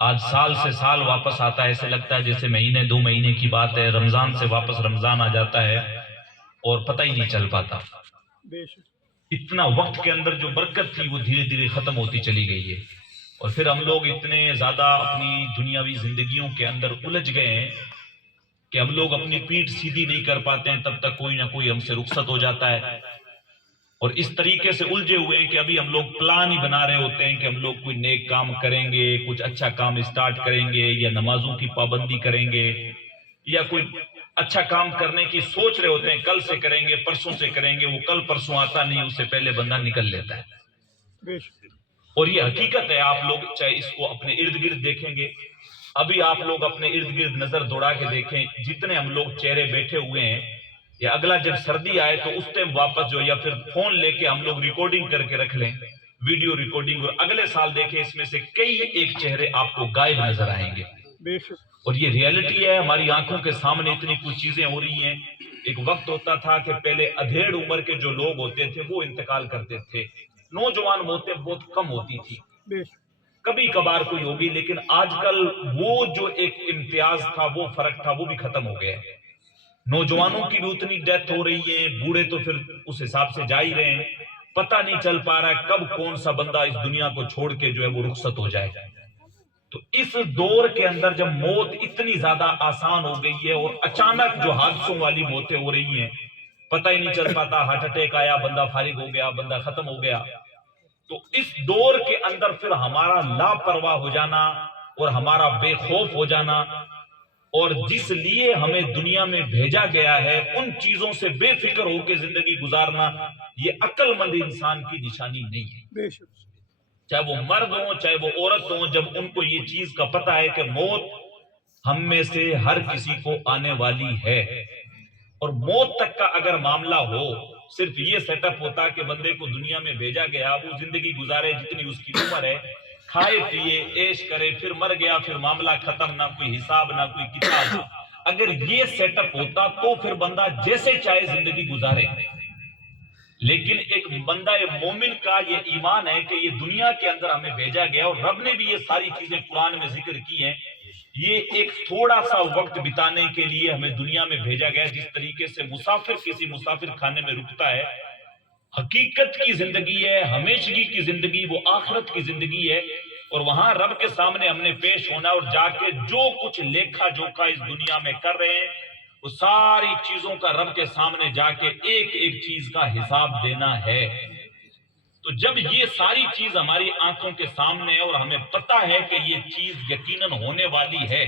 آج سال سے سال واپس آتا ہے، ایسے لگتا ہے جیسے مہینے 2 مہینے کی بات ہے، رمضان سے واپس رمضان آ جاتا ہے اور پتہ ہی نہیں چل پاتا۔ اتنا وقت کے اندر جو برکت تھی وہ دھیرے دھیرے ختم ہوتی چلی گئی ہے، اور پھر ہم لوگ اتنے زیادہ اپنی دنیاوی زندگیوں کے اندر الجھ گئے ہیں کہ ہم لوگ اپنی پیٹھ سیدھی نہیں کر پاتے ہیں، تب تک کوئی نہ کوئی ہم سے رخصت ہو جاتا ہے، اور اس طریقے سے الجھے ہوئے ہیں کہ ابھی ہم لوگ پلان ہی بنا رہے ہوتے ہیں کہ ہم لوگ کوئی نیک کام کریں گے، کچھ اچھا کام اسٹارٹ کریں گے، یا نمازوں کی پابندی کریں گے، یا کوئی اچھا کام کرنے کی سوچ رہے ہوتے ہیں، کل سے کریں گے، پرسوں سے کریں گے، وہ کل پرسوں آتا نہیں، اس سے پہلے بندہ نکل لیتا ہے۔ اور یہ حقیقت ہے، آپ لوگ چاہے اس کو اپنے ارد گرد دیکھیں گے، ابھی آپ لوگ اپنے ارد گرد نظر دوڑا کے دیکھیں، جتنے ہم لوگ چہرے بیٹھے ہوئے ہیں، یا اگلا جب سردی آئے تو اس ٹائم واپس جو، یا پھر فون لے کے ہم لوگ ریکارڈنگ کر کے رکھ لیں، ویڈیو ریکارڈنگ، اور اگلے سال دیکھیں اس میں سے کئی ایک چہرے آپ کو غائب نظر آئیں گے۔ اور یہ ریئلٹی ہے، ہماری آنکھوں کے سامنے اتنی کچھ چیزیں ہو رہی ہیں۔ ایک وقت ہوتا تھا کہ پہلے ادھیڑ عمر کے جو لوگ ہوتے تھے وہ انتقال کرتے تھے، نوجوان موتیں بہت کم ہوتی تھی، کبھی کبھار کوئی ہوگی، لیکن آج کل وہ جو ایک امتیاز تھا، وہ فرق تھا، وہ بھی ختم ہو گیا ہے۔ نوجوانوں کی بھی اتنی ڈیتھ ہو رہی ہے، بوڑھے تو پھر اس حساب سے جا ہی رہے ہیں، پتہ نہیں چل پا رہا ہے کب کون سا بندہ اس دنیا کو چھوڑ کے جو ہے وہ رخصت ہو جائے۔ تو اس دور کے اندر جب موت اتنی زیادہ آسان ہو گئی ہے، اور اچانک جو حادثوں والی موتیں ہو رہی ہیں، پتہ ہی نہیں چل پاتا، ہارٹ اٹیک آیا، بندہ فارغ ہو گیا، بندہ ختم ہو گیا۔ تو اس دور کے اندر پھر ہمارا لاپرواہ ہو جانا اور ہمارا بے خوف ہو جانا، اور جس لیے ہمیں دنیا میں بھیجا گیا ہے ان چیزوں سے بے فکر ہو کے زندگی گزارنا، یہ عقل مند انسان کی نشانی نہیں ہے۔ چاہے وہ مرد ہوں چاہے وہ عورت ہوں، جب ان کو یہ چیز کا پتہ ہے کہ موت ہم میں سے ہر کسی کو آنے والی ہے، اور موت تک کا اگر معاملہ ہو، صرف یہ سیٹ اپ ہوتا کہ بندے کو دنیا میں بھیجا گیا، وہ زندگی گزارے جتنی اس کی عمر ہے، کھائے پیے عیش کرے، پھر مر گیا، پھر معاملہ ختم، نہ کوئی حساب نہ کوئی کتاب۔ اگر یہ سیٹ اپ ہوتا تو پھر بندہ جیسے چاہے زندگی گزارے، لیکن ایک بندہ مومن کا یہ ایمان ہے کہ یہ دنیا کے اندر ہمیں بھیجا گیا، اور رب نے بھی یہ ساری چیزیں قرآن میں ذکر کی ہیں، یہ ایک تھوڑا سا وقت بتانے کے لیے ہمیں دنیا میں بھیجا گیا۔ جس طریقے سے مسافر کسی مسافر خانے میں رکتا ہے، حقیقت کی زندگی ہے، ہمیشگی کی زندگی، وہ آخرت کی زندگی ہے، اور وہاں رب کے سامنے ہم نے پیش ہونا، اور جا کے جو کچھ لیکھا جوکھا اس دنیا میں کر رہے ہیں، وہ ساری چیزوں کا رب کے سامنے جا کے ایک ایک چیز کا حساب دینا ہے۔ تو جب یہ ساری چیز ہماری آنکھوں کے سامنے ہے، اور ہمیں پتہ ہے کہ یہ چیز یقیناً ہونے والی ہے،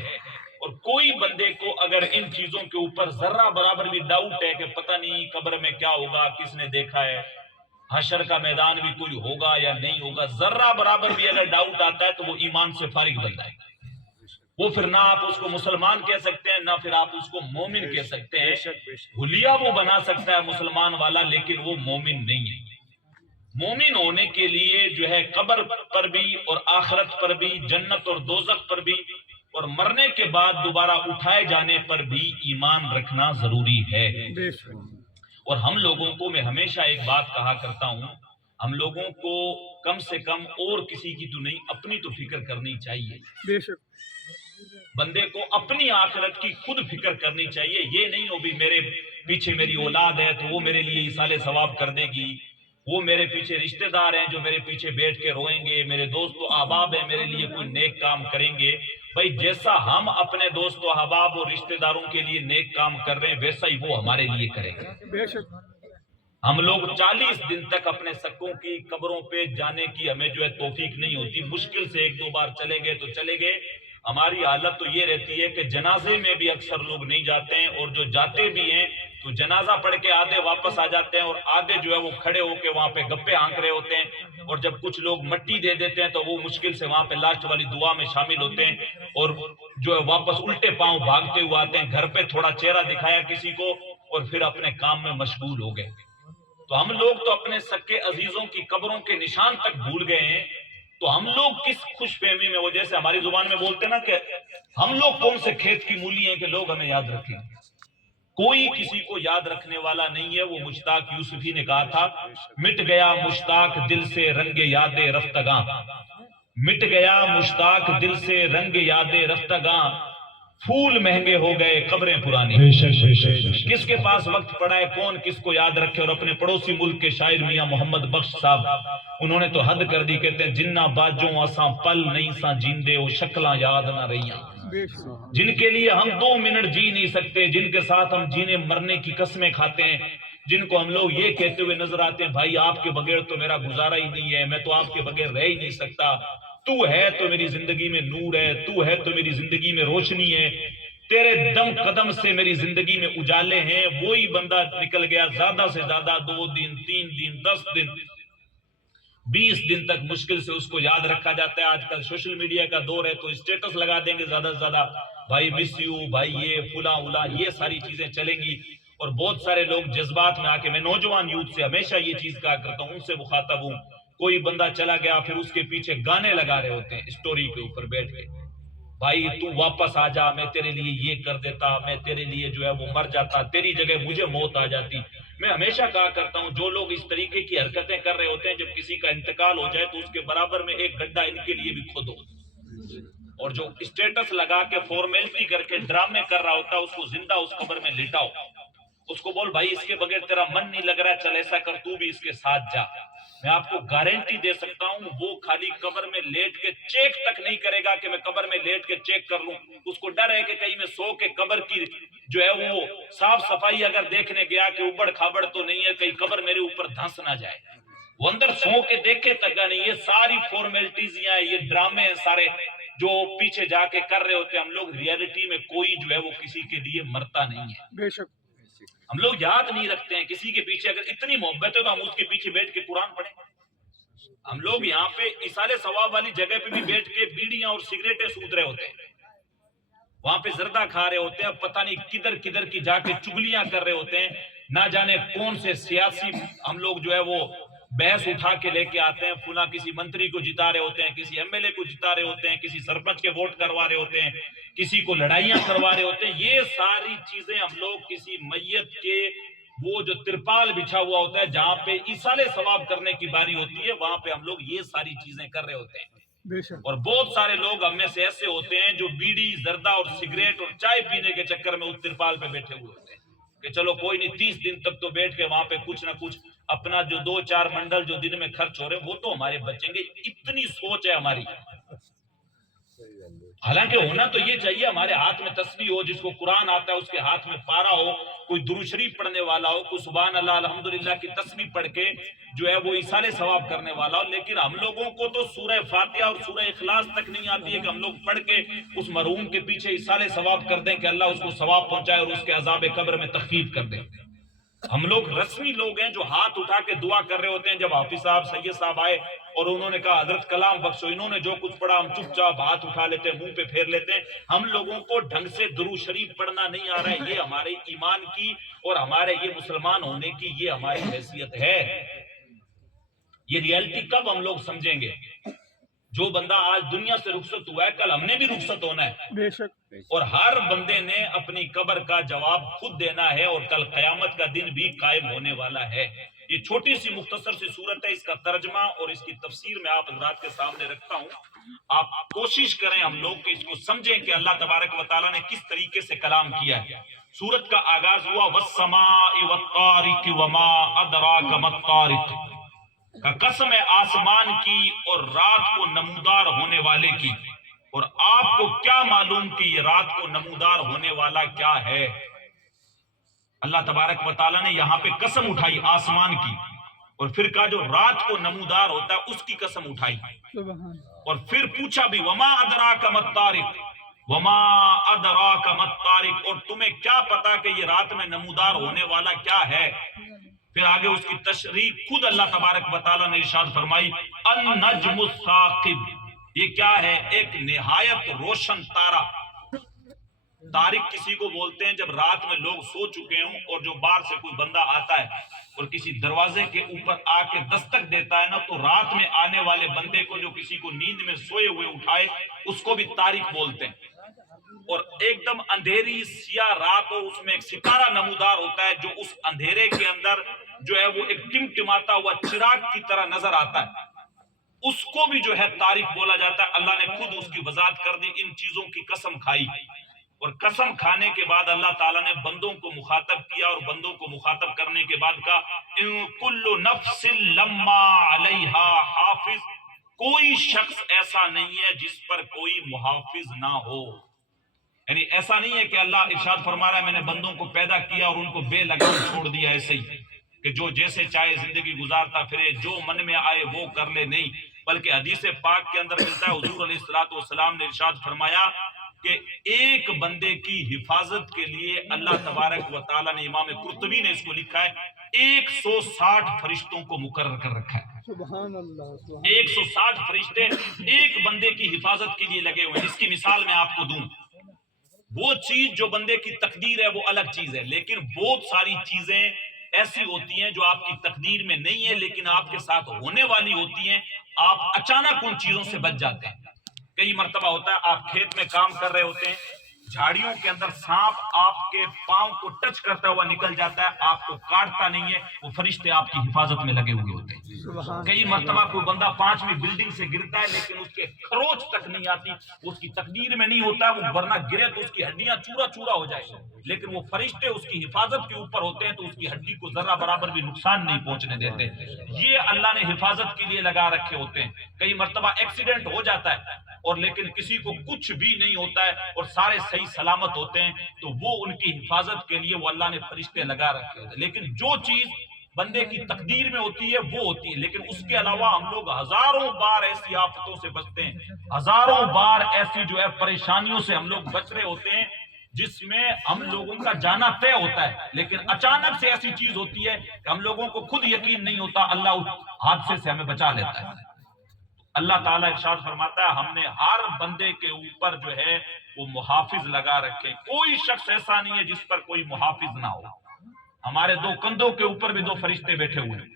اور کوئی بندے کو اگر ان چیزوں کے اوپر ذرہ برابر بھی ڈاؤٹ ہے کہ پتہ نہیں قبر میں کیا ہوگا، کس نے دیکھا ہے، حشر کا میدان بھی کوئی ہوگا یا نہیں ہوگا، ذرہ برابر بھی اگر ڈاؤٹ آتا ہے تو وہ ایمان سے فارغ بن جائے گا۔ وہ پھر نہ آپ اس کو مسلمان کہہ سکتے ہیں، نہ پھر آپ اس کو مومن کہہ سکتے ہیں۔ حلیہ وہ بنا سکتا ہے مسلمان والا، لیکن وہ مومن نہیں ہے۔ مومن ہونے کے لیے جو ہے قبر پر بھی اور آخرت پر بھی، جنت اور دوزخ پر بھی، اور مرنے کے بعد دوبارہ اٹھائے جانے پر بھی ایمان رکھنا ضروری ہے۔ اور ہم لوگوں کو، میں ہمیشہ ایک بات کہا کرتا ہوں، ہم لوگوں کو کم سے کم اور کسی کی تو نہیں، اپنی تو فکر کرنی چاہیے۔ بندے کو اپنی آخرت کی خود فکر کرنی چاہیے۔ یہ نہیں ہو بھی میرے پیچھے میری اولاد ہے تو وہ میرے لیے ایصال ثواب کر دے گی، وہ میرے پیچھے رشتہ دار ہیں جو میرے پیچھے بیٹھ کے روئیں گے، میرے دوست و احباب ہیں میرے لیے کوئی نیک کام کریں گے۔ بھائی جیسا ہم اپنے دوست و احباب اور رشتہ داروں کے لیے نیک کام کر رہے ہیں، ویسا ہی وہ ہمارے لیے کریں گے۔ ہم لوگ 40 دن تک اپنے سکوں کی قبروں پہ جانے کی ہمیں جو ہے توفیق نہیں ہوتی، مشکل سے 1-2 بار چلے گئے تو چلے گئے۔ ہماری حالت تو یہ رہتی ہے کہ جنازے میں بھی اکثر لوگ نہیں جاتے ہیں، اور جو جاتے بھی ہیں تو جنازہ پڑھ کے آدھے واپس آ جاتے ہیں، اور آدھے جو ہے وہ کھڑے ہو کے وہاں پہ گپے ہانک رہے ہوتے ہیں، اور جب کچھ لوگ مٹی دے دیتے ہیں تو وہ مشکل سے وہاں پہ لاسٹ والی دعا میں شامل ہوتے ہیں، اور جو ہے واپس الٹے پاؤں بھاگتے ہوئے آتے ہیں، گھر پہ تھوڑا چہرہ دکھایا کسی کو اور پھر اپنے کام میں مشغول ہو گئے۔ تو ہم لوگ تو اپنے سکے عزیزوں کی قبروں کے نشان تک بھول گئے ہیں۔ تو ہم لوگ کس خوش فہمی میں، وہ جیسے ہماری زبان میں بولتے ہیں نا کہ ہم لوگ کون سے کھیت کی مولی ہیں کہ لوگ ہمیں یاد رکھیں۔ کوئی کسی کو یاد رکھنے والا نہیں ہے۔ وہ مشتاق یوسفی نے کہا تھا، مٹ گیا مشتاق دل سے رنگ یاد رفتگاں، مٹ گیا مشتاق دل سے رنگ یادیں رفتگاں، پھول مہنگے ہو گئے قبریں پرانی۔ بے شک بے شک بے شک۔ کس کے پاس وقت پڑا ہے، کون کس کو یاد رکھے۔ اور اپنے پڑوسی ملک کے شاعر میاں محمد بخش صاحب، انہوں نے تو حد کر دی، کہتے ہیں جنہ باجوں اساں پل نہیں ساں جیندے، وہ شکلاں یاد نہ رہیاں۔ جن کے لیے ہم 2 منٹ جی نہیں سکتے، جن کے ساتھ ہم جینے مرنے کی قسمیں کھاتے ہیں، جن کو ہم لوگ یہ کہتے ہوئے نظر آتے ہیں بھائی آپ کے بغیر تو میرا گزارا ہی نہیں ہے، میں تو آپ کے بغیر رہ ہی نہیں سکتا، تو ہے تو میری زندگی میں نور ہے، تو ہے تو میری زندگی میں روشنی ہے، تیرے دم قدم سے میری زندگی میں اجالے ہیں، وہی بندہ نکل گیا زیادہ سے زیادہ 2 دن 3 دن 10 دن 20 دن تک مشکل سے اس کو یاد رکھا جاتا ہے۔ آج کل سوشل میڈیا کا دور ہے تو اسٹیٹس لگا دیں گے زیادہ سے زیادہ، بھائی مس یو، بھائی یہ فلاں اولا، یہ ساری چیزیں چلیں گی۔ اور بہت سارے لوگ جذبات میں آ کے، میں نوجوان یوتھ سے ہمیشہ یہ چیز کہا کرتا ہوں، ان سے مخاطب ہوں، کوئی بندہ چلا گیا پھر اس کے پیچھے گانے لگا رہے ہوتے ہیں اسٹوری کے اوپر بیٹھ کے، بھائی تو واپس آ جا، میں تیرے لیے یہ کر دیتا، میں تیرے لیے جو ہے وہ مر جاتا، تیری جگہ مجھے موت آ جاتی۔ میں ہمیشہ کہا کرتا ہوں جو لوگ اس طریقے کی حرکتیں کر رہے ہوتے ہیں، جب کسی کا انتقال ہو جائے تو اس کے برابر میں ایک گڈھا ان کے لیے بھی کھودو، اور جو اسٹیٹس لگا کے فارمیلٹی کر کے ڈرامے کر رہا ہوتا ہے اس کو زندہ اس قبر میں لٹاؤ، اس کو بول بھائی اس کے بغیر تیرا من نہیں لگ رہا، چل ایسا کر تو بھی اس کے ساتھ جا۔ میں آپ کو گارنٹی دے سکتا ہوں وہ خالی قبر میں لیٹ کے چیک تک نہیں کرے گا کہ میں قبر میں لیٹ کے چیک کر لوں، اس کو ڈر ہے کہ کہیں میں سو کے قبر کی جو ہے وہ صاف صفائی اگر دیکھنے گیا کہ اوبڑ کھابڑ تو نہیں ہے، کہیں قبر میرے اوپر دھنس نہ جائے، وہ اندر سو کے دیکھے تک نہیں۔ یہ ساری فارمیلٹیزیاں، یہ ڈرامے ہیں سارے جو پیچھے جا کے کر رہے ہوتے ہیں، ہم لوگ ریئلٹی میں کوئی جو ہے وہ کسی کے لیے مرتا نہیں ہے، بے شک ہم لوگ یاد نہیں رکھتے ہیں کسی کے پیچھے۔ اگر اتنی محبت ہے تو ہم اس کے پیچھے بیٹھ کے قرآن پڑھیں۔ ہم لوگ یہاں پہ ایصال ثواب والی جگہ پہ بھی بیٹھ کے بیڑیاں اور سگریٹیں سوت رہے ہوتے ہیں، وہاں پہ زردہ کھا رہے ہوتے ہیں، پتہ نہیں کدھر کدھر کی جا کے چگلیاں کر رہے ہوتے ہیں، نہ جانے کون سے سیاسی ہم لوگ جو ہے وہ بحث اٹھا کے لے کے آتے ہیں، فلاں کسی منتری کو جتا رہے ہوتے ہیں، کسی ایم ایل اے کو جتا رہے ہوتے ہیں، کسی سرپنچ کے ووٹ کروا رہے ہوتے ہیں، کسی کو لڑائیاں کروا رہے ہوتے ہیں۔ یہ ساری چیزیں ہم لوگ کسی میت کے وہ جو ترپال بچھا ہوا ہوتا ہے جہاں پہ ایصال ثواب کرنے کی باری ہوتی ہے، وہاں پہ ہم لوگ یہ ساری چیزیں کر رہے ہوتے ہیں۔ بے شک اور بہت سارے لوگ ہم میں سے ایسے ہوتے ہیں جو بیڑی زردہ اور سگریٹ اور چائے پینے کے چکر میں اس ترپال پہ بیٹھے ہوئے ہوتے ہیں کہ چلو کوئی نہیں 30 دن تک تو بیٹھ کے وہاں پہ کچھ نہ کچھ اپنا جو 2-4 منڈل جو دن میں خرچ ہو رہے ہیں وہ تو ہمارے بچیں گے، اتنی سوچ ہے ہماری۔ حالانکہ ہونا تو یہ چاہیے ہمارے ہاتھ میں تسبیح ہو، جس کو قرآن آتا ہے اس کے ہاتھ میں پارا ہو، کوئی درود شریف پڑھنے والا ہو، کوئی سبحان اللہ الحمدللہ کی تسبیح پڑھ کے جو ہے وہ ایصال ثواب کرنے والا ہو۔ لیکن ہم لوگوں کو تو سورہ فاتحہ اور سورہ اخلاص تک نہیں آتی ہے کہ ہم لوگ پڑھ کے اس مرحوم کے پیچھے ایصال ثواب کر دیں کہ اللہ اس کو ثواب پہنچائے اور اس کے عذاب قبر میں تخفیف کر دیں۔ ہم لوگ رسمی لوگ ہیں جو ہاتھ اٹھا کے دعا کر رہے ہوتے ہیں۔ جب حافظ صاحب سید صاحب آئے اور انہوں نے کہا حضرت کلام بخشو، انہوں نے جو کچھ پڑھا ہم چپ چاپ ہاتھ اٹھا لیتے ہیں، منہ پہ پھیر لیتے ہیں۔ ہم لوگوں کو ڈھنگ سے درود شریف پڑھنا نہیں آ رہا ہے، یہ ہمارے ایمان کی اور ہمارے یہ مسلمان ہونے کی یہ ہماری حیثیت ہے۔ یہ ریئلٹی کب ہم لوگ سمجھیں گے؟ جو بندہ آج دنیا سے رخصت ہوا ہے کل ہم نے بھی رخصت ہونا ہے، بے شک اور ہر بندے نے اپنی قبر کا جواب خود دینا ہے، اور کل قیامت کا دن بھی قائم ہونے والا ہے۔ یہ چھوٹی سی مختصر سی صورت ہے، اس کا ترجمہ اور اس کی تفسیر میں آپ حضرات کے سامنے رکھتا ہوں۔ آپ کوشش کریں ہم لوگ کہ اس کو سمجھیں کہ اللہ تبارک و تعالیٰ نے کس طریقے سے کلام کیا ہے۔ سورت کا آغاز ہوا وَالسَّمَاءِ وَالطَّارِقِ وَمَا أَدْرَاكَ مَا الطَّارِقُ، کا قسم ہے آسمان کی اور رات کو نمودار ہونے والے کی، اور آپ کو کیا معلوم کہ یہ رات کو نمودار ہونے والا کیا ہے۔ اللہ تبارک و تعالیٰ نے یہاں پہ قسم اٹھائی آسمان کی، اور پھر کہا جو رات کو نمودار ہوتا ہے اس کی قسم اٹھائی، سبحان اور پھر پوچھا بھی وما ادراک ما الطارق، وما ادراک ما الطارق، اور تمہیں کیا پتا کہ یہ رات میں نمودار ہونے والا کیا ہے۔ پھر آگے اس کی تشریح خود اللہ تبارک و تعالیٰ نے ارشاد فرمائی النجم الثاقب، یہ کیا ہے؟ ایک نہایت روشن تارا۔ طارق کسی کو بولتے ہیں جب رات میں لوگ سو چکے ہوں اور جو باہر سے کوئی بندہ آتا ہے اور کسی دروازے کے اوپر آ کے دستک دیتا ہے نا، تو رات میں آنے والے بندے کو جو کسی کو نیند میں سوئے ہوئے اٹھائے اس کو بھی طارق بولتے ہیں۔ اور ایک دم اندھیری سیاہ رات اور اس میں ایک ستارہ نمودار ہوتا ہے جو اس اندھیرے کے اندر جو ہے وہ ایک ٹمٹماتا ہوا چراغ کی طرح نظر آتا ہے۔ اس کو بھی جو ہے طارق بولا جاتا ہے. اللہ نے خود اس کی وضاحت کر دی. ان چیزوں کی قسم کھائی اور قسم کھانے کے بعد اللہ تعالیٰ نے بندوں کو مخاطب کیا اور بندوں کو مخاطب کرنے کے بعد کہا ان کل نفس لما علیہا حافظ. کوئی شخص ایسا نہیں ہے جس پر کوئی محافظ نہ ہو. یعنی ایسا نہیں ہے کہ اللہ ارشاد فرما رہا ہے میں نے بندوں کو پیدا کیا اور ان کو بے لگام چھوڑ دیا ایسے ہی کہ جو جیسے چاہے زندگی گزارتا پھرے جو من میں آئے وہ کر لے. نہیں، بلکہ حدیث پاک کے اندر ملتا ہے حضور علیہ الصلوۃ والسلام نے ارشاد فرمایا کہ ایک بندے کی حفاظت کے لیے اللہ تبارک و تعالیٰ نے، امام قرطبی نے اس کو لکھا ہے، 160 فرشتوں کو مقرر کر رکھا ہے. سبحان اللہ. 160 فرشتے ایک بندے کی حفاظت کے لیے لگے ہوئے ہیں. اس کی مثال میں آپ کو دوں. وہ چیز جو بندے کی تقدیر ہے وہ الگ چیز ہے، لیکن بہت ساری چیزیں ایسی ہوتی ہیں جو آپ کی تقدیر میں نہیں ہے لیکن آپ کے ساتھ ہونے والی ہوتی ہیں. آپ اچانک ان چیزوں سے بچ جاتے ہیں. کئی مرتبہ ہوتا ہے آپ کھیت میں کام کر رہے ہوتے ہیں، جھاڑیوں کے اندر سانپ آپ کے پاؤں کو ٹچ کرتا ہوا نکل جاتا ہے، آپ کو کاٹتا نہیں ہے، وہ فرشتے آپ کی حفاظت میں لگے ہوئے ہوتے ہیں. کئی مرتبہ کوئی بندہ 5ویں بلڈنگ سے گرتا ہے لیکن اس کے خروچ تک نہیں آتی، اس کی تقدیر میں نہیں ہوتا ہے، وہ ورنہ گرے تو اس کی ہڈیاں چورا چورا ہو جائے، لیکن وہ فرشتے اس کی حفاظت کے اوپر ہوتے ہیں تو اس کی ہڈی کو ذرہ برابر بھی نقصان نہیں پہنچنے دیتے. یہ اللہ نے حفاظت کے لیے لگا رکھے ہوتے ہیں. کئی مرتبہ ایکسیڈنٹ ہو جاتا ہے اور لیکن کسی کو کچھ بھی نہیں ہوتا ہے اور سارے صحیح سلامت ہوتے ہیں تو وہ ان کی حفاظت کے لیے وہ اللہ نے فرشتے لگا رکھے ہوتے ہیں. لیکن جو چیز بندے کی تقدیر میں ہوتی ہے وہ ہوتی ہے. لیکن اس کے علاوہ ہم لوگ ہزاروں بار ایسی آفتوں سے بچتے ہیں، ہزاروں بار ایسی جو ہے پریشانیوں سے ہم لوگ بچ رہے ہوتے ہیں جس میں ہم لوگوں کا جانا طے ہوتا ہے، لیکن اچانک سے ایسی چیز ہوتی ہے کہ ہم لوگوں کو خود یقین نہیں ہوتا، اللہ اس حادثے سے ہمیں بچا لیتا ہے. اللہ تعالیٰ ارشاد فرماتا ہے ہم نے ہر بندے کے اوپر جو ہے وہ محافظ لگا رکھے. کوئی شخص ایسا نہیں ہے جس پر کوئی محافظ نہ ہو. ہمارے 2 کندھوں کے اوپر بھی 2 فرشتے بیٹھے ہوئے ہیں،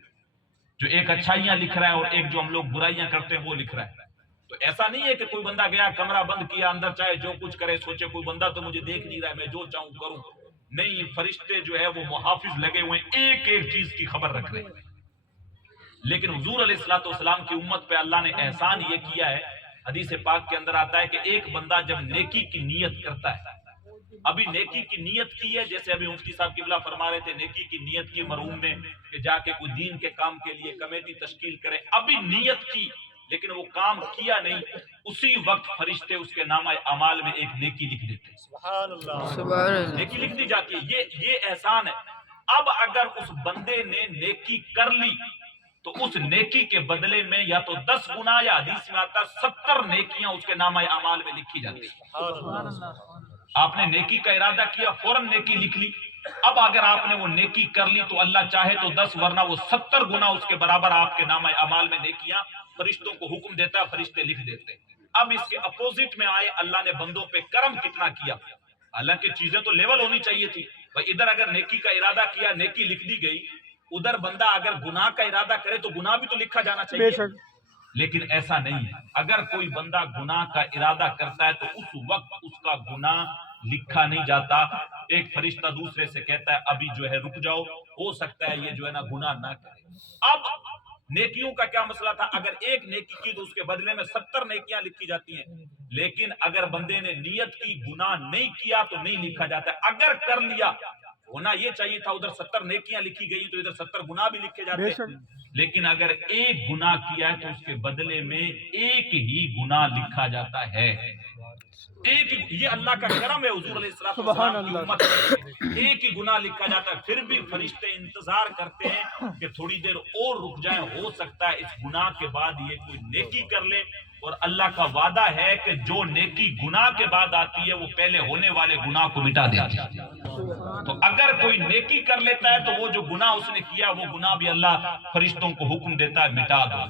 جو ایک اچھائیاں لکھ رہا ہے اور ایک جو ہم لوگ برائیاں کرتے ہیں وہ لکھ رہا ہے. تو ایسا نہیں ہے کہ کوئی بندہ گیا کمرہ بند کیا اندر چاہے جو کچھ کرے، سوچے کوئی بندہ تو مجھے دیکھ نہیں رہا ہے میں جو چاہوں کروں. نہیں، فرشتے جو ہے وہ محافظ لگے ہوئے ہیں، ایک ایک چیز کی خبر رکھ رہے ہیں. لیکن حضور علیہ الصلوۃ والسلام کی امت پہ اللہ نے احسان یہ کیا ہے، حدیث پاک کے اندر آتا ہے کہ ایک بندہ جب نیکی کی نیت کرتا ہے، ابھی نیکی کی نیت کی ہے، جیسے ابھی مفتی صاحب قبلہ فرما رہے تھے نیکی کی نیت کی مرحوم نے کہ جا کے کوئی دین کے کام کے لیے کمیٹی تشکیل کرے، ابھی نیت کی لیکن وہ کام کیا نہیں، اسی وقت فرشتے اس کے نامہ اعمال میں ایک نیکی لکھ دیتے ہیں. سبحان اللہ. سبحان اللہ. نیکی لکھ دی جاتی ہے. یہ احسان ہے. اب اگر اس بندے نے نیکی کر لی تو اس نیکی کے بدلے میں یا تو 10 گنا یا حدیث میں آتا 70 نیکیاں اس کے نامہ اعمال میں لکھی جاتی ہیں. آپ نے نیکی کا ارادہ کیا، فوراً نیکی لکھ لی. اب اگر آپ نے وہ نیکی کر لی تو اللہ چاہے تو 10 ورنہ وہ 70 گنا اس کے برابر آپ کے نامہ اعمال میں نیکیاں فرشتوں کو حکم دیتا ہے، فرشتے لکھ دیتے ہیں. اب اس کے اپوزٹ میں آئے اللہ نے بندوں پہ کرم کتنا کیا. حالانکہ چیزیں تو لیول ہونی چاہیے تھی. بھائی ادھر اگر نیکی کا ارادہ کیا نیکی لکھ دی گئی، ادھر بندہ اگر گناہ کا ارادہ کرے تو گناہ بھی تو لکھا جانا چاہیے. لیکن ایسا نہیں ہے. اگر کوئی بندہ گناہ کا ارادہ کرتا ہے تو اس وقت اس کا گناہ لکھا نہیں جاتا. ایک فرشتہ دوسرے سے کہتا ہے ابھی جو ہے رک جاؤ، ہو سکتا ہے یہ جو ہے نا گناہ نہ کرے. اب نیکیوں کا کیا مسئلہ تھا، اگر ایک نیکی کی تو اس کے بدلے میں 70 نیکیاں لکھی جاتی ہیں. لیکن اگر بندے نے نیت کی گناہ نہیں کیا تو نہیں لکھا جاتا. اگر کر لیا ہونا یہ چاہیے تھا ادھر 70 نیکیاں لکھی گئی تو ادھر 70 گناہ بھی لکھے جاتے. لیکن اگر ایک گناہ کیا ہے تو اس کے بدلے میں ایک ہی گناہ لکھا جاتا ہے. یہ اللہ کا کرم ہے. حضور علیہ السلام کی امت ایک ہی گناہ لکھا جاتا ہے. پھر بھی فرشتے انتظار کرتے ہیں کہ تھوڑی دیر اور رک جائیں، ہو سکتا ہے اس گناہ کے بعد یہ کوئی نیکی کر لے. اور اللہ کا وعدہ ہے کہ جو نیکی گناہ کے بعد آتی ہے وہ پہلے ہونے والے گناہ کو مٹا دیتی ہے. تو اگر کوئی نیکی کر لیتا ہے تو وہ جو گناہ اس نے کیا وہ گناہ بھی اللہ فرشتوں کو حکم دیتا ہے مٹا دو.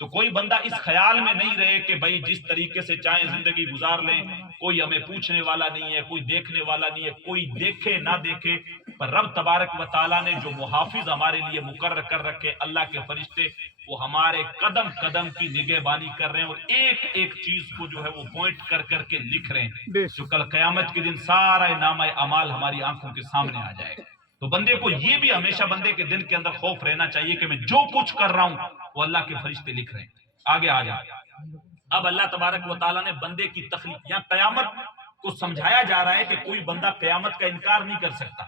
تو کوئی بندہ اس خیال میں نہیں رہے کہ بھائی جس طریقے سے چاہیں زندگی گزار لیں، کوئی ہمیں پوچھنے والا نہیں ہے، کوئی دیکھنے والا نہیں ہے، کوئی دیکھے نہ دیکھے. پر رب تبارک و تعالیٰ نے جو محافظ ہمارے لیے مقرر کر رکھے، اللہ کے فرشتے، وہ ہمارے قدم قدم کی نگہبانی کر رہے ہیں اور ایک ایک چیز کو جو ہے وہ پوائنٹ کر کر کے لکھ رہے ہیں، جو کل قیامت کے دن سارا نامہ اعمال ہماری آنکھوں کے سامنے آ جائے گا. تو بندے کو یہ بھی ہمیشہ بندے کے دل کے اندر خوف رہنا چاہیے کہ میں جو کچھ کر رہا ہوں وہ اللہ کے فرشتے لکھ رہے ہیں. آگے آ جائے. اب اللہ تبارک و تعالیٰ نے بندے کی تخلیق، یہاں قیامت کو سمجھایا جا رہا ہے کہ کوئی بندہ قیامت کا انکار نہیں کر سکتا،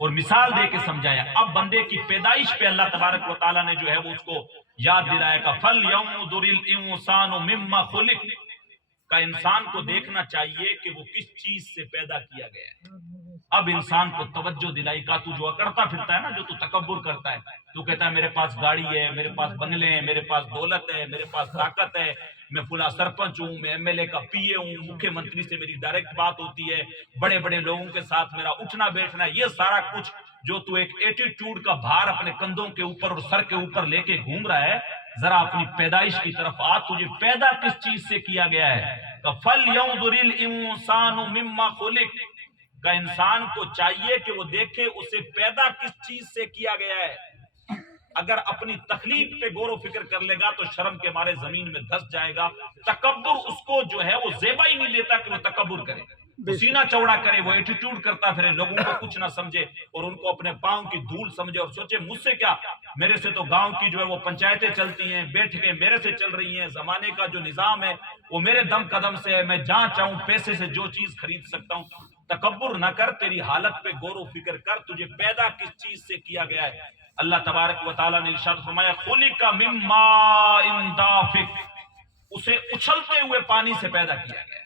اور مثال دے کے سمجھایا. اب بندے کی پیدائش پہ اللہ تبارک و تعالیٰ نے جو ہے وہ اس کو یاد دلایا کہ فَلْيَنظُرِ الْإِنسَانُ مِمَّا خُلِقَ، کا انسان کو دیکھنا چاہیے کہ وہ کس چیز سے پیدا کیا گیا ہے. اب انسان کو توجہ دلائی کا تو جو اکڑتا پھرتا ہے نا، جو تو تکبر کرتا ہے، تو کہتا ہے میرے پاس گاڑی ہے، میرے پاس بنگلے ہیں، میرے پاس دولت ہے، میرے پاس طاقت ہے، میں فلاں سرپنچ ہوں، میں ایم ایل اے کا پی اے ہوں، مکھیہ منتری سے میری ڈائریکٹ بات ہوتی ہے، بڑے بڑے لوگوں کے ساتھ میرا اٹھنا بیٹھنا ہے. یہ سارا کچھ جو تو ایک ایٹیٹیوڈ کا بھار اپنے کندھوں کے اوپر اور سر کے اوپر لے کے گھوم رہا ہے، ذرا اپنی پیدائش کی طرف آ. تجھے پیدا کس چیز سے کیا گیا ہے؟ فَلْيَنظُرِ الْإِنسَانُ مِمَّا خُلِقَ، کا انسان کو چاہیے کہ وہ دیکھے اسے پیدا کس چیز سے کیا گیا ہے. اگر اپنی تخلیق پہ غور و فکر کر لے گا تو شرم کے مارے زمین میں دھس جائے گا. تکبر اس کو جو ہے وہ زیبا ہی نہیں دیتا کہ وہ تکبر کرے، وہ سینہ چوڑا کرے، وہ ایٹیٹیوڈ کرتا پھرے، لوگوں کو کچھ نہ سمجھے اور ان کو اپنے پاؤں کی دھول سمجھے اور سوچے مجھ سے کیا، میرے سے تو گاؤں کی جو ہے وہ پنچایتیں چلتی ہیں، بیٹھ کے میرے سے چل رہی ہیں، زمانے کا جو نظام ہے وہ میرے دم قدم سے ہے، میں جہاں چاہوں پیسے سے جو چیز خرید سکتا ہوں. تکبر نہ کر، تیری حالت پہ غور و فکر کر، تجھے پیدا کس چیز سے کیا گیا ہے. اللہ تبارک و تعالیٰ نے ارشاد فرمایا خُلِقَ مِن مَاءٍ دَافِقٍ، اسے اچھلتے ہوئے پانی سے پیدا کیا گیا ہے.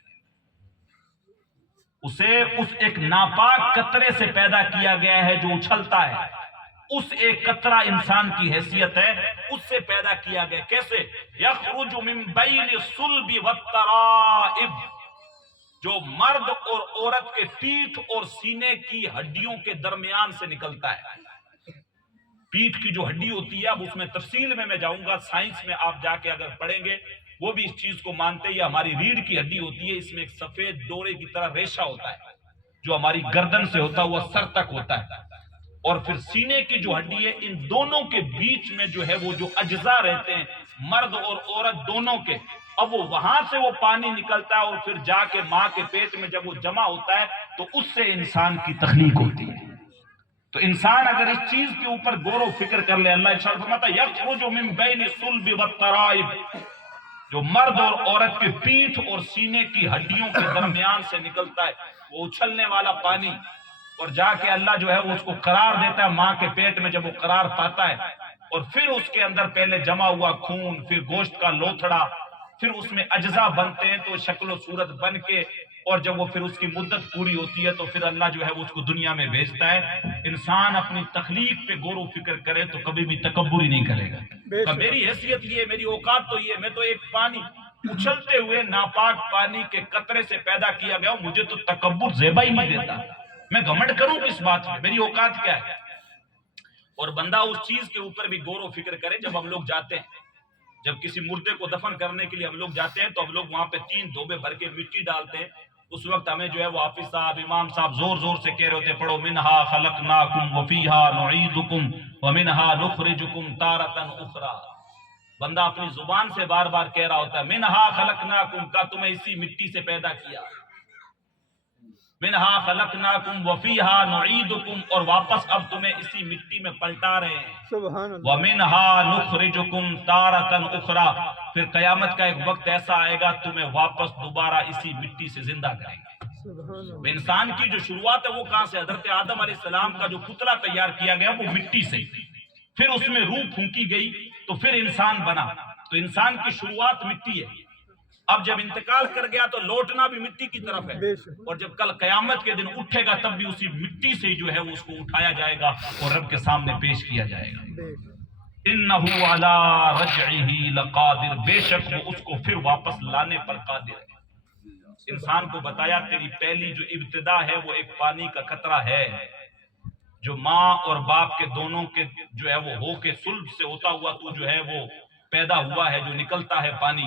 اسے اس ایک ناپاک قطرے سے پیدا کیا گیا ہے جو اچھلتا ہے. اس ایک قطرہ انسان کی حیثیت ہے، اس سے پیدا کیا گیا. کیسے؟ یخرج من بین الصلب والترائب، جو مرد اور عورت کے پیٹھ اور سینے کی ہڈیوں کے درمیان سے نکلتا ہے. پیٹھ کی جو ہڈی ہوتی ہے، اب اس میں تفصیل میں جاؤں گا، سائنس میں آپ جا کے اگر پڑھیں گے وہ بھی اس چیز کو مانتے ہیں. یہ ہماری ریڑھ کی ہڈی ہوتی ہے، اس میں ایک سفید ڈورے کی طرح ریشہ ہوتا ہے جو ہماری گردن سے ہوتا ہوا سر تک ہوتا ہے. اور پھر سینے کی جو ہڈی ہے، ان دونوں کے بیچ میں جو ہے وہ جو اجزاء رہتے ہیں مرد اور عورت دونوں کے، اب وہ وہاں سے وہ پانی نکلتا ہے اور پھر جا کے ماں کے پیٹ میں جب وہ جمع ہوتا ہے تو اس سے انسان کی تخلیق ہوتی ہے. تو انسان اگر اس چیز کے اوپر غور و فکر کر لے، اللہ ارشاد فرماتا ہے یخرج من بین الصلب والترائب، جو مرد اور عورت کے پیٹھ اور سینے کی ہڈیوں کے درمیان سے نکلتا ہے وہ اچھلنے والا پانی، اور جا کے اللہ جو ہے وہ اس کو قرار دیتا ہے ماں کے پیٹ میں. جب وہ قرار پاتا ہے اور پھر اس کے اندر پہلے جمع ہوا خون، پھر گوشت کا لوتھڑا، پھر اس میں اجزاء بنتے ہیں تو شکل و صورت بن کے، اور جب وہ پھر اس کی مدت پوری ہوتی ہے تو پھر اللہ جو ہے وہ اس کو دنیا میں بھیجتا ہے. انسان اپنی تخلیق پہ غور و فکر کرے تو کبھی بھی تکبر ہی نہیں کرے گا کہ میری حیثیت یہ ہے، میری اوقات تو یہ ہے، میں تو ایک پانی اچھلتے ہوئے ناپاک پانی کے قطرے سے پیدا کیا گیا ہوں، مجھے تو تکبر زیبا ہی نہیں دیتا، میں گھمنڈ کروں کس بات میں، میری اوقات کیا ہے. اور بندہ اس چیز کے اوپر بھی غور و فکر کرے. جب ہم لوگ جاتے ہیں، جب کسی مردے کو دفن کرنے کے لیے ہم لوگ جاتے ہیں تو ہم لوگ وہاں پہ 3 دھوبے بھر کے مٹی ڈالتے ہیں. اس وقت ہمیں جو ہے وہ حافظ صاحب، امام صاحب زور زور سے کہہ رہے ہوتے پڑھو منہا خلقناکم وفیہا نعیدکم ومنہا نخرجکم تارۃ اخری. بندہ اپنی زبان سے بار بار کہہ رہا ہوتا ہے منہا خلقناکم، کا تمہیں اسی مٹی سے پیدا کیا، منہا خلقناکم وفیہا نعیدکم، اور واپس اب تمہیں اسی مٹی میں پلٹا رہے ہیں. سبحان اللہ. وَمِنْهَا نُخْرِجُكُمْ تَارَةً أُخْرَى، پھر قیامت کا ایک وقت ایسا آئے گا تمہیں واپس دوبارہ اسی مٹی سے زندہ کریں گے. سبحان اللہ. انسان کی جو شروعات ہے وہ کہاں سے؟ حضرت آدم علیہ السلام کا جو پتلا تیار کیا گیا وہ مٹی سے، پھر اس میں روح پھونکی گئی تو پھر انسان بنا. تو انسان کی شروعات مٹی ہے. اب جب انتقال کر گیا تو لوٹنا بھی مٹی کی طرف ہے، اور جب کل قیامت کے دن اٹھے گا تب بھی اسی مٹی سے جو ہے اس کو اٹھایا جائے گا اور رب کے سامنے پیش کیا جائے گا. انہو علی رجعہ لقادر، بے شک وہ اس کو پھر واپس لانے پر قادر ہے. انسان کو بتایا تیری پہلی جو ابتدا ہے وہ ایک پانی کا قطرہ ہے جو ماں اور باپ کے دونوں کے جو ہے وہ ہو کے صلب سے ہوتا ہوا تو جو ہے وہ پیدا ہوا ہے، جو نکلتا ہے پانی،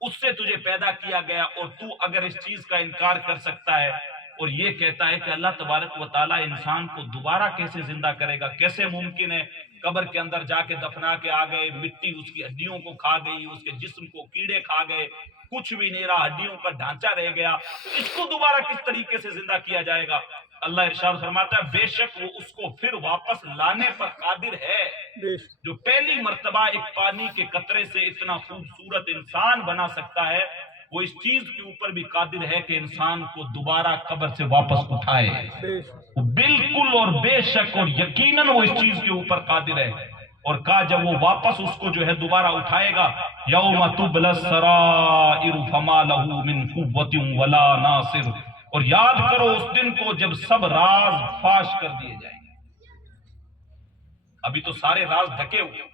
اس سے تجھے پیدا کیا گیا. اور تو اگر اس چیز کا انکار کر سکتا ہے اور یہ کہتا ہے کہ اللہ تبارک و تعالیٰ انسان کو دوبارہ کیسے زندہ کرے گا، کیسے ممکن ہے؟ قبر کے اندر جا کے دفنا کے آ گئے، مٹی اس کی ہڈیوں کو کھا گئی، اس کے جسم کو کیڑے کھا گئے، کچھ بھی نہیں رہا، ہڈیوں کا ڈھانچہ رہ گیا، اس کو دوبارہ کس طریقے سے زندہ کیا جائے گا؟ اللہ ارشاد فرماتا ہے بے شک وہ اس کو پھر واپس لانے پر قادر ہے۔ جو پہلی مرتبہ ایک پانی کے قطرے سے اتنا خوبصورت انسان بنا سکتا ہے، وہ اس چیز کے اوپر بھی قادر ہے کہ انسان کو دوبارہ قبر سے واپس اٹھائے۔ وہ بالکل اور بے شک اور یقیناً وہ اس چیز کے اوپر قادر ہے۔ اور کہا جب وہ واپس اس کو جو ہے دوبارہ اٹھائے گا، یوم تبلی السرائر فما لہ من قوۃ ولا ناصر، اور یاد کرو اس دن کو جب سب راز فاش کر دیے جائیں گے۔ ابھی تو سارے راز ڈھکے ہوئے،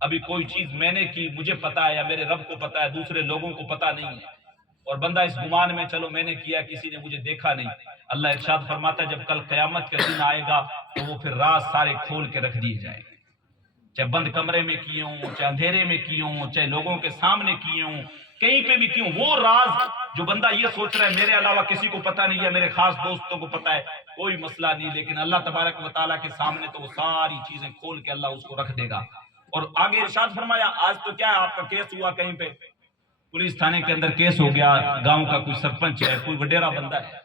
ابھی کوئی چیز میں نے کی مجھے پتا ہے یا میرے رب کو پتا ہے، دوسرے لوگوں کو پتا نہیں ہے، اور بندہ اس گمان میں چلو میں نے کیا کسی نے مجھے دیکھا نہیں۔ اللہ ارشاد فرماتا ہے جب کل قیامت کا دن آئے گا تو وہ پھر راز سارے کھول کے رکھ دیے جائیں گے، چاہے بند کمرے میں کیے ہوں، چاہے اندھیرے میں کیے ہوں، چاہے لوگوں کے سامنے کیے ہوں، کہیں پہ بھی کیوں، وہ راز جو بندہ یہ سوچ رہا ہے میرے علاوہ کسی کو پتا نہیں ہے، میرے خاص دوستوں کو پتا ہے، کوئی مسئلہ نہیں، لیکن اللہ تبارک و تعالیٰ کے سامنے تو وہ ساری چیزیں کھول کے اللہ اس کو رکھ دے گا۔ اور آگے ارشاد فرمایا آج تو کیا ہے آپ کا کیس ہوا کہیں پہ، پولیس تھانے کے اندر کیس ہو گیا، گاؤں کا کوئی سرپنچ ہے، کوئی وڈیرا بندہ ہے،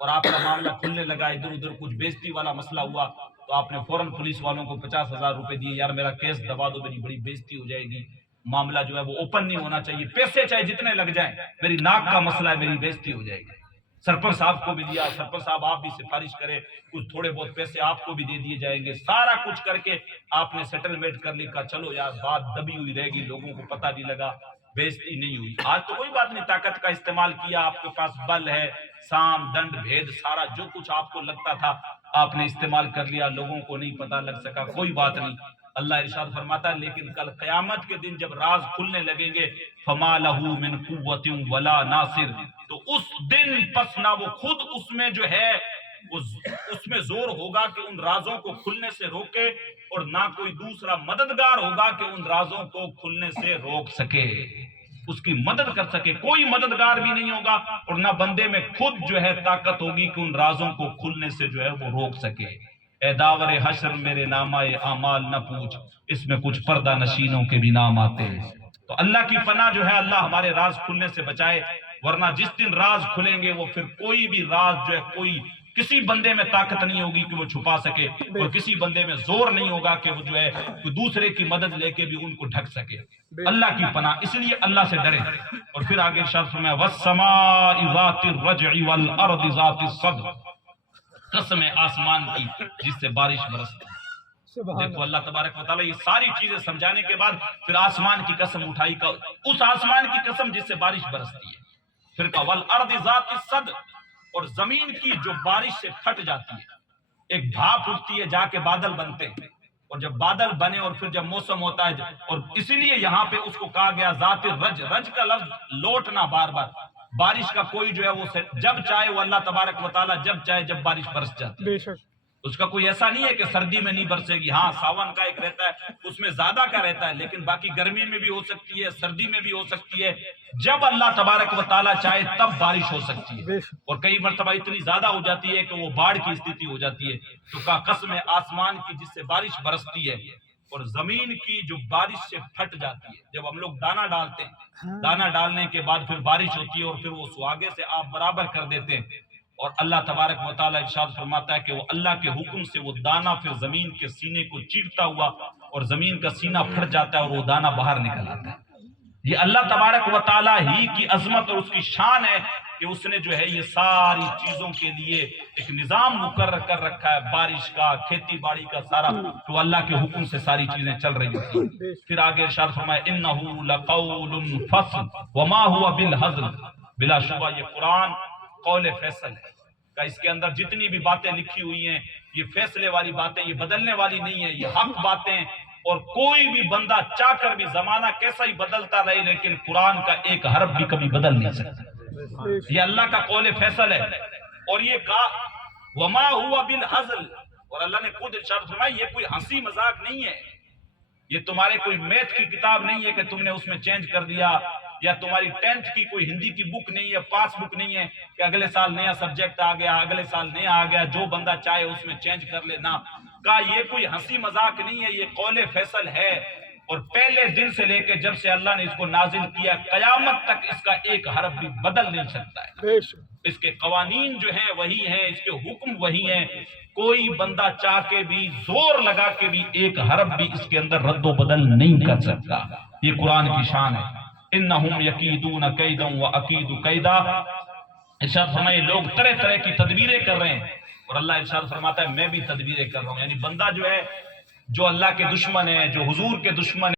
اور آپ کا معاملہ کھلنے لگا، ادھر ادھر کچھ بےزتی والا مسئلہ ہوا، تو آپ نے فوراً پولیس والوں کو 50,000 روپے دیے، یار میرا کیس دبا دو، میری بڑی بےزتی ہو جائے گی، معاملہ جو ہے وہ اوپن نہیں ہونا چاہیے، پیسے چاہے جتنے لگ جائیں، میری ناک کا مسئلہ ہے، میری بےزتی ہو جائے گی۔ سرپنچ صاحب کو بھی دیا، سرپنچ صاحب آپ بھی سفارش کرے، کچھ تھوڑے بہت پیسے آپ کو بھی دے دیے جائیں گے، سارا کچھ کر کے آپ نے سیٹلمنٹ کر لی، کہا چلو یار بات دبی ہوئی رہے گی، لوگوں کو پتہ نہیں لگا، بےزتی نہیں ہوئی۔ آج تو کوئی بات نہیں، طاقت کا استعمال کیا، آپ کے پاس بل ہے، سام دنڈ بھید سارا جو کچھ آپ کو لگتا تھا آپ نے استعمال کر لیا، لوگوں کو نہیں پتہ لگ سکا، کوئی بات نہیں۔ اللہ ارشاد فرماتا ہے لیکن کل قیامت کے دن جب راز کھلنے لگیں گے فما لہ من قوت ولا ناصر، تو اس دن پس نہ وہ خود اس میں جو ہے اس میں زور ہوگا کہ ان رازوں کو کھلنے سے روکے، اور نہ کوئی دوسرا مددگار ہوگا کہ ان رازوں کو کھلنے سے روک سکے، اس کی مدد کر سکے، کوئی مددگار بھی نہیں ہوگا، اور نہ بندے میں خود جو ہے طاقت ہوگی کہ ان رازوں کو کھلنے سے جو ہے وہ روک سکے۔ اے داور حشر میرے نامہ اعمال نہ پوچھ، اس میں کچھ پردہ نشینوں کے بھی نام آتے ہیں۔ تو اللہ کی پناہ جو ہے اللہ ہمارے راز کھلنے سے بچائے، ورنہ جس دن راز کھلیں گے وہ پھر کوئی بھی راز جو ہے کوئی کسی بندے میں طاقت نہیں ہوگی کہ وہ چھپا سکے، اور کسی بندے میں زور نہیں ہوگا کہ وہ جو ہے کوئی دوسرے کی مدد لے کے بھی ان کو ڈھک سکے۔ اللہ کی پناہ، اس لیے اللہ سے ڈرے۔ اور پھر آگے ارشاد فرمایا وَالسَّمَاءِ ذَاتِ الرَّجْعِ وَالْأَرْضِ ذَاتِ الصَّدْعِ، قسم آسمان کی جس سے بارش برستی ہے۔ دیکھو اللہ تبارک و تعالیٰ یہ ساری چیزیں سمجھانے کے بعد پھر آسمان کی قسم اٹھائی، کا اس آسمان کی قسم جس سے بارش برستی ہے، پھر کہا وَالْأَرْضِ ذَاتِ الصَّدْعِ، اور زمین کی جو بارش سے پھٹ جاتی ہے، ایک بھاپ اٹھتی ہے جا کے بادل بنتے ہیں، اور جب بادل بنے اور پھر جب موسم ہوتا ہے، اور اسی لیے یہاں پہ اس کو کہا گیا ذات رج، رج کا لفظ لوٹنا، بار بار بارش کا کوئی جو ہے وہ جب چاہے وہ اللہ تبارک و تعالیٰ جب چاہے جب بارش برس جاتی ہے، اس کا کوئی ایسا نہیں ہے کہ سردی میں نہیں برسے گی، ہاں ساون کا ایک رہتا ہے اس میں زیادہ کا رہتا ہے، لیکن باقی گرمی میں بھی ہو سکتی ہے، سردی میں بھی ہو سکتی ہے، جب اللہ تبارک و تعالیٰ چاہے تب بارش ہو سکتی ہے، اور کئی مرتبہ اتنی زیادہ ہو جاتی ہے کہ وہ باڑھ کی استھتی ہو جاتی ہے۔ تو کہا قسم آسمان کی جس سے بارش برستی ہے، اور زمین کی جو بارش سے پھٹ جاتی ہے، جب ہم لوگ دانہ ڈالتے ہیں، دانہ ڈالنے کے بعد پھر بارش ہوتی ہے اور پھر وہ سہاگے سے آپ برابر کر دیتے ہیں، اور اللہ تبارک و تعالیٰ ارشاد فرماتا ہے کہ وہ اللہ کے حکم سے وہ دانہ پھر زمین کے سینے کو چیرتا ہوا، اور زمین کا سینہ پھٹ جاتا ہے اور وہ دانہ باہر نکل آتا ہے۔ یہ اللہ تبارک و تعالیٰ ہی کی عظمت اور اس کی شان ہے کہ اس نے جو ہے یہ ساری چیزوں کے لیے ایک نظام مقرر کر رکھا ہے، بارش کا، کھیتی باڑی کا، سارا تو اللہ کے حکم سے ساری چیزیں چل رہی ہوتی ہیں۔ پھر آگے ارشاد فرمایا انہ لقول فصل وما هو بالهزل، بلا شبہ یہ قرآن قول فیصل ہے، کہ اس کے اندر جتنی بھی باتیں لکھی ہوئی ہیں یہ فیصلے والی باتیں، یہ بدلنے والی نہیں ہے، یہ حق باتیں، اور کوئی بھی بندہ چاہ کر بھی زمانہ کیسا ہی بدلتا رہے لیکن قرآن کا ایک حرف بھی کبھی بدل نہیں سکتا، یہ اللہ کا قول فیصل ہے۔ اور یہ کہا وما هو بالهزل، اور اللہ نے خود ارشاد فرمایا یہ کوئی ہنسی مذاق نہیں ہے، یہ تمہارے کوئی میتھ کی کتاب نہیں ہے کہ تم نے اس میں چینج کر دیا، یا تمہاری 10th کی کوئی ہندی کی بک نہیں ہے، پاس بک نہیں ہے کہ اگلے سال نیا سبجیکٹ آ گیا، اگلے سال نیا آ گیا، جو بندہ چاہے اس میں چینج کر لینا۔ کہا یہ کوئی ہنسی مذاق نہیں ہے، یہ قول فیصل ہے، اور پہلے دن سے لے کے جب سے اللہ نے اس کو نازل کیا قیامت تک اس کا ایک حرف بھی بدل نہیں سکتا ہے۔ اس کے قوانین جو ہیں وہی ہیں، اس کے حکم وہی ہیں، کوئی بندہ چاہ کے بھی زور لگا کے بھی ایک حرف بھی اس کے اندر رد و بدل نہیں کر سکتا۔ یہ قرآن کی شان ہے۔ انہم یکیدون کیدا واکید کیدا۔ ارشاد فرمائے لوگ طرح طرح کی تدبیریں کر رہے ہیں اور اللہ ارشاد فرماتا ہے میں بھی تدبیریں کر رہا ہوں۔ یعنی بندہ جو ہے جو اللہ کے دشمن ہے، جو حضور کے دشمن ہے،